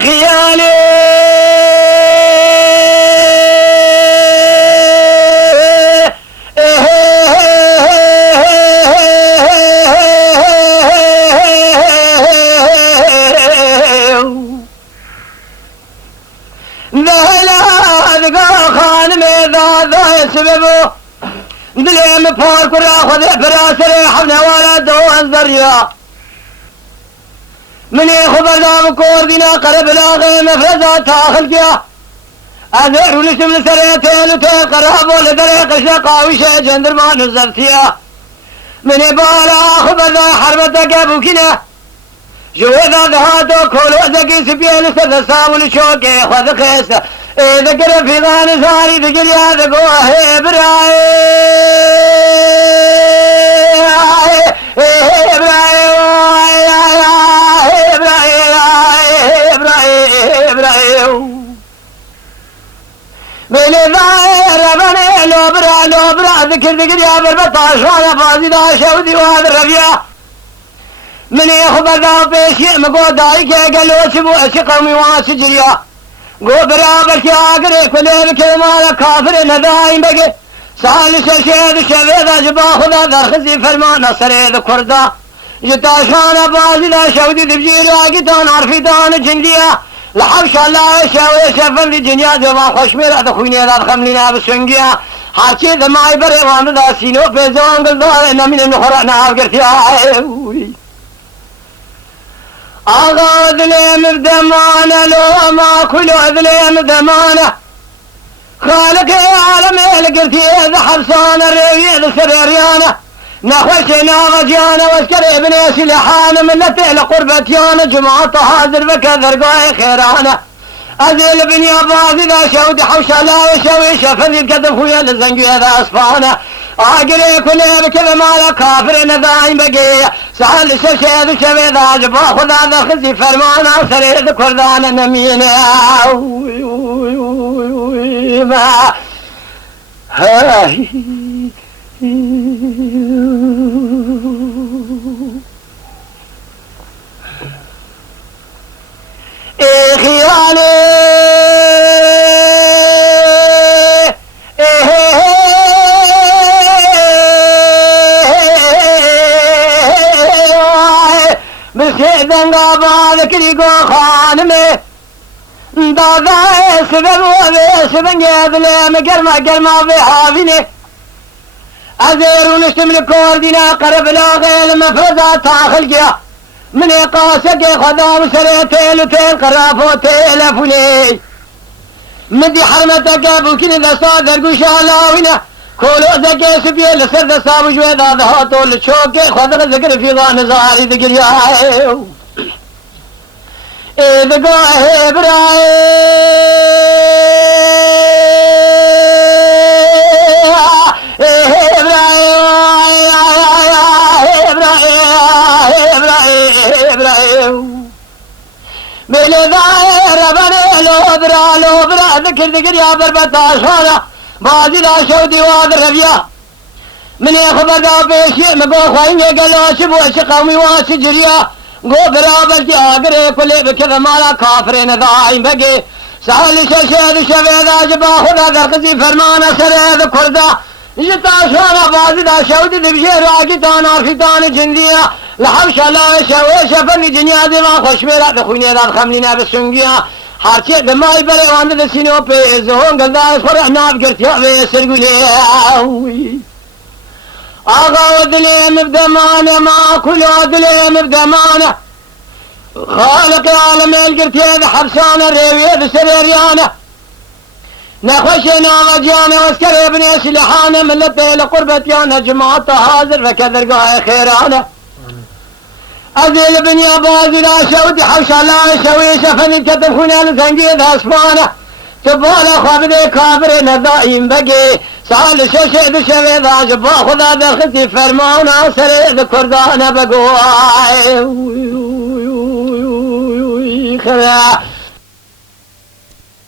خيالي سببه دليم فارك راخذ براسر حفنا ولا دوان ذريا من يخبر دام كوردنا قرب لاغي مفرزا تاخل كيا أذر ولسم لسريتين وتين قرابو لدريق شقاوشة جندر ما نزلتيا من يبالا خبر دا حرمتك ابوكنا جوذا دهاتو كولو زكي سبيل سدسا ولشوكي خذ خيسا ذكر في غان زاري ذكر يا ذقوه براي لو برا ذكر يا بربطاش وانا فازي دا شودي وهذا الربيع من يخبر دا بيشي مقوداي كي قالوا سبو اشقومي واسجريا قو برابر شاقري كليل كمال كافر ندايم بقي سالس الشيد شبيدا جبا خدا درخزي فرمان سريد كردا جتاشانا بازي دا شودي دبجي راقتان عرفيتان جنديا لحبش الله شاوي شفن دي جنيا جما خوشمير دخويني دا خملنا بسنگيا هرچي دماي بري وانو دا سينو بيزوان قلدو نمين النخرا نعاف قرتيا آغا ذليم بدمانة لو ما كل ذليم بدمانة خالق عالم القرتي ذا حبسان الريوي ذا سريريانة نخوشنا غجيانة واسكر ابن سلحانة من نتعل قربتيانة جماعة حاضر بكذر قاي خيرانة أذيل بني أبازي ذا شود حوشا لا وشوي شفذي بكذب خويا للزنقي ذا أصفانة عاقلي كلها بكذا مالا كافر ندايم بقية سهل ششيد شبي ذا جبا خدا ذا خزي فرمانا سريد كردان نمينا ما هاي خيالي بسيدن قابا ذكري قو خانمي دادا سبب وبسبن قادلي مقرما بحافيني أزير ونشتم الكوردنا قرب لاغي المفرزة تاخل جيا من يقاسك خدام سريتين وتين قرافو تيلفوني مدي حرمتك ابوكين ذا صادر قوشا لاوينا كولو زكي سبيل لسرد صابو جوي ذا ذهاتو لشوكي خضر ذكر في ظان زاري ذكر ياهيو ذكو براي لو برا ذكر يا بربطاش وانا بازي لا شودي وهذا الربيع من يخبر دا بيشي مقو خايني قالوا شبو اشقومي واسجريا قو برابر كي آقري كلي بكذا مالا كافرين ضاعين بقي سهل ششيد شبيدا جبا خدا درقزي فرمانا سريد كردا جتاشانا بازي لا شودي دبشي راقتان عرفتان جنديا لحبش الله شوي شفن جنيا دما خوشميرا دخويني داد خملنا بسنگيا هرچی دمائی بره وانده دسینو پیزون گلداز خور ناب کرتیا سرگولی آقا و دلیم بدمانه ما کلو دلیم بدمانه خالق عالم القرتيا حبسانه ريوي سريريانه نخشنا وجانا واسكر ابن سلحانه من لطيل قربتيانه جماعة حاضر فكذر قاي خيرانه أزيل بن يابازي لا شودي حوشا لا شوي شفني كتب هنا لزنقي ذا اسمانه تبالا خابدي كافر نضائم بقي سال شوشي ذو شوي ذا جبا خدا ذا خزي فرمانا سري ذا كردانا بقواي خلا